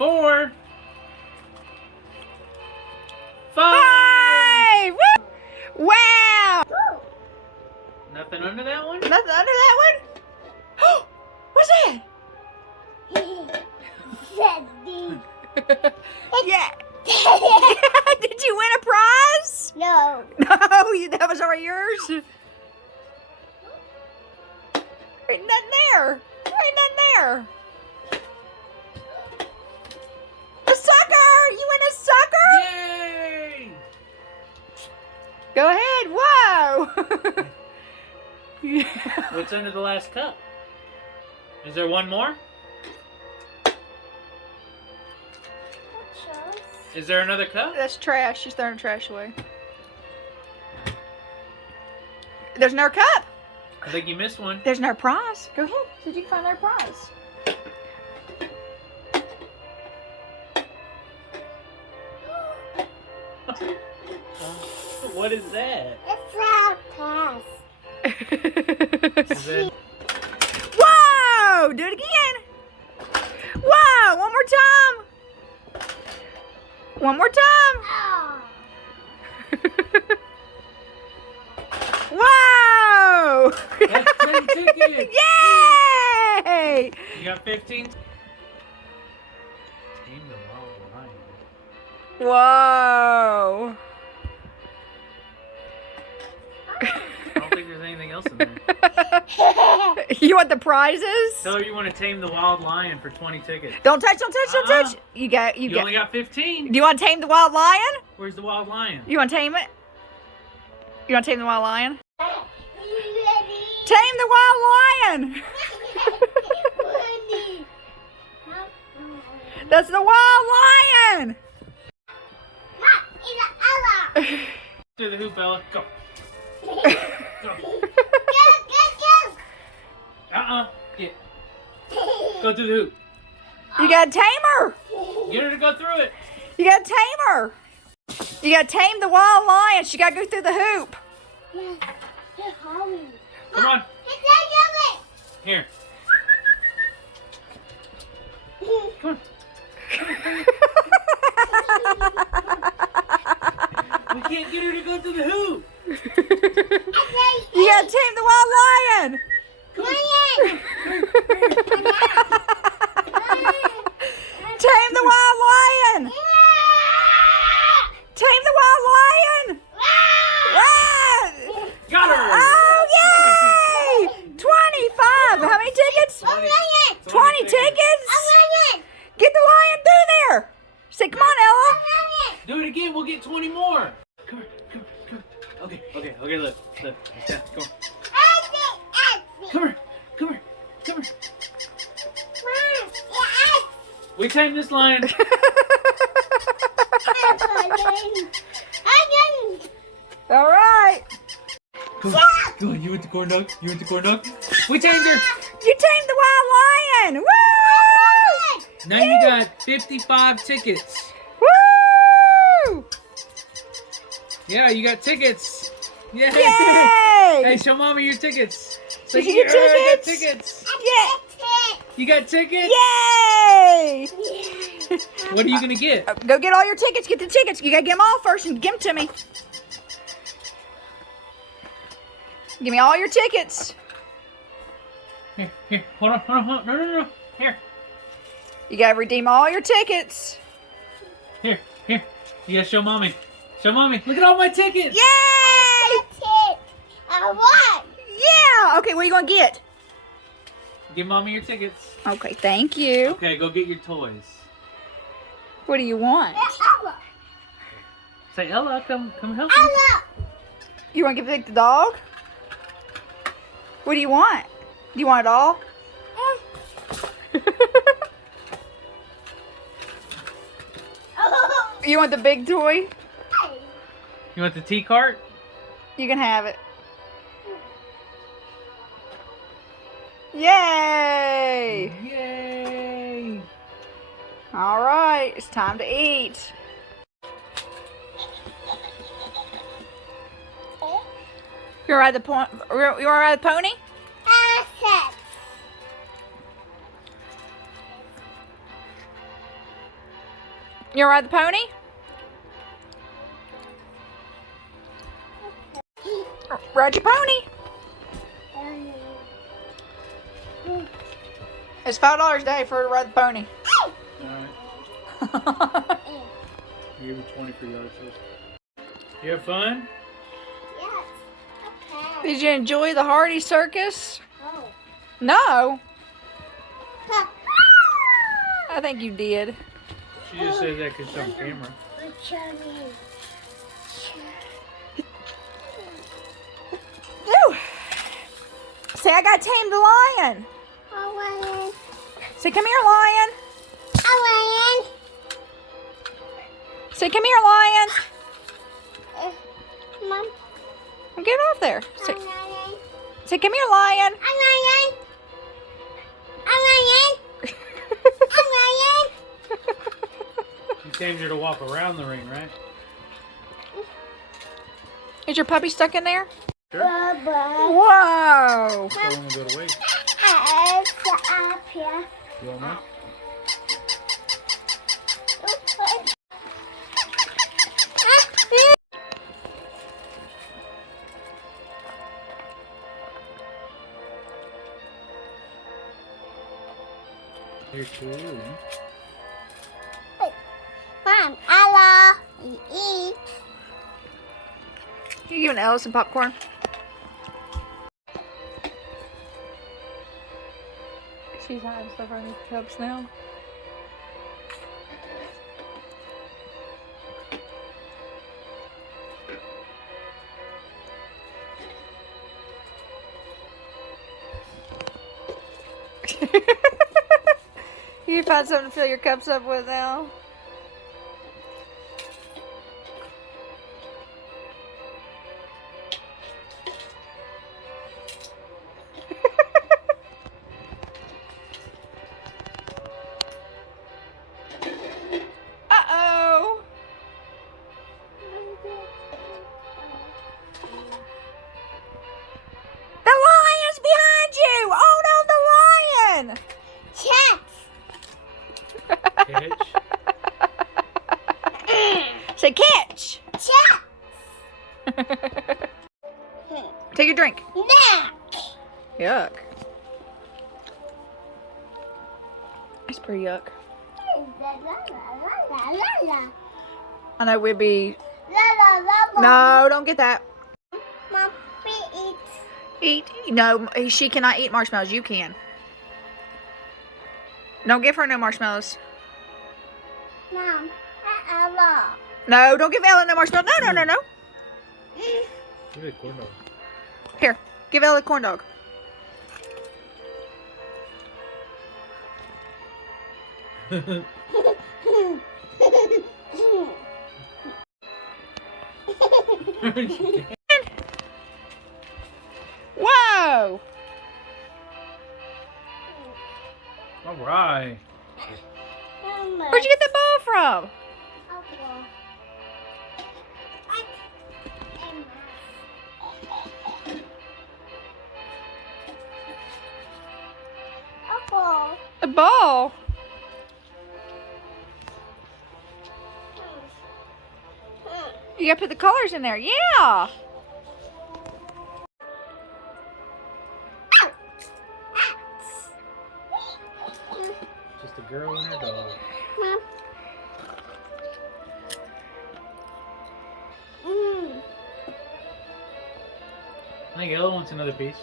4, 5. 5! Woo! Wow! Nothing under that one? Nothing under that one? What's that? Yeah. Did you win a prize? No. No, that was already yours. There ain't nothing there. There ain't nothing there. A sucker! You win a sucker? Yay! Go ahead. Whoa! What's under the last cup? Is there one more? Is there another cup? That's trash. She's throwing the trash away. There's another cup. I think you missed one. There's another prize. Go ahead. See if you can find another prize. What is that? It's a pass. Is it? Whoa! Do it again. Whoa! One more time. One more time. Oh. Whoa! That's 10 tickets. Yay! You got 15? Tame the wild lion. Whoa! I don't think there's anything else in there. You want the prizes? Tell her you want to tame the wild lion for 20 tickets. Don't touch! Don't touch! Don't touch! You got. You only got 15. Do you want to tame the wild lion? Where's the wild lion? You want to tame it? You want to tame the wild lion? You ready? Tame the wild lion! That's the wild lion! Do the hoop, Ella. Go. Go. Get. Go through the hoop. You gotta tame her! Get her to go through it. You gotta tame her! You gotta tame the wild lion. She gotta go through the hoop. Come on. Here. Come on. We can't get her to go through the hoop. You gotta tame the wild lion! Tame the wild lion! Tame the wild lion! Ah! Got her. Oh, yay! 25! How many tickets? 20 tickets? Get the lion through there! Say, come on, Ella! Do it again. We'll get 20 more. Come here. Come here. Okay. Look. Yeah, come on. Come here. We tamed this lion. All right. Come on. You went to corn dog. We tamed her. You tamed the wild lion! Woo! Now you got 55 tickets. Woo! Yeah, you got tickets. Yay! Yay! Hey, show mommy your tickets. Did you get I got tickets? tickets. Yeah! You got tickets? Yay! What are you gonna get? Go get all your tickets. Get the tickets. You gotta get them all first and give them to me. Give me all your tickets. Here. Hold on. No. Here. You gotta redeem all your tickets. Here. You gotta show mommy. Look at all my tickets. Yay! Yeah! Okay, what are you gonna get? Give mommy your tickets. Okay, thank you. Okay, go get your toys. What do you want? Say, Ella, come help me. You want to take the dog? What do you want? Do you want it all? You want the big toy? You want the tea cart? You can have it. Yay! Yay! All right, it's time to eat. You want to ride the pony? You ride the pony? Ride your pony. It's $5 a day for her to ride the pony. Alright. Give me 20 for yard sales. You have fun? Yes. Okay. Did you enjoy the Hardy Circus? Oh. No. I think you did. She just said that because she's on camera. Ooh. Say, I got tamed the lion. Lion. Say, come here, lion. Lion. Say, come here, lion. Mom. Get off there. Say, Lion. say, come here, lion. Lion. Lion. Lion. You tamed her to walk around the ring, right? Is your puppy stuck in there? Sure. Whoa. So when we go to wait. It's up here. You want more? Here's two. Mom, hello. Eat. You giving Ellis some popcorn? She's hiding stuff underneath the cups now. You can find something to fill your cups up with now. Uh-oh. The lion's behind you! Oh no, the lion! Chat. Catch. Say catch! Chat. Take a drink. Neck. Yuck. That's pretty yuck. La la la la la. I know we'd be... La la la la. No, don't get that. Mom, we eat. Eat. No, she cannot eat marshmallows. You can. Don't give her no marshmallows. Mom, hello. No, don't give Ella no marshmallows. No, no, no, no. Give it a corn dog. Here, give Ella a corn dog. Whoa! All right. Where'd you get that ball from? Apple. A ball? You gotta put the colors in there. Yeah! Just a girl and her dog. Mom. I think Ella wants another piece.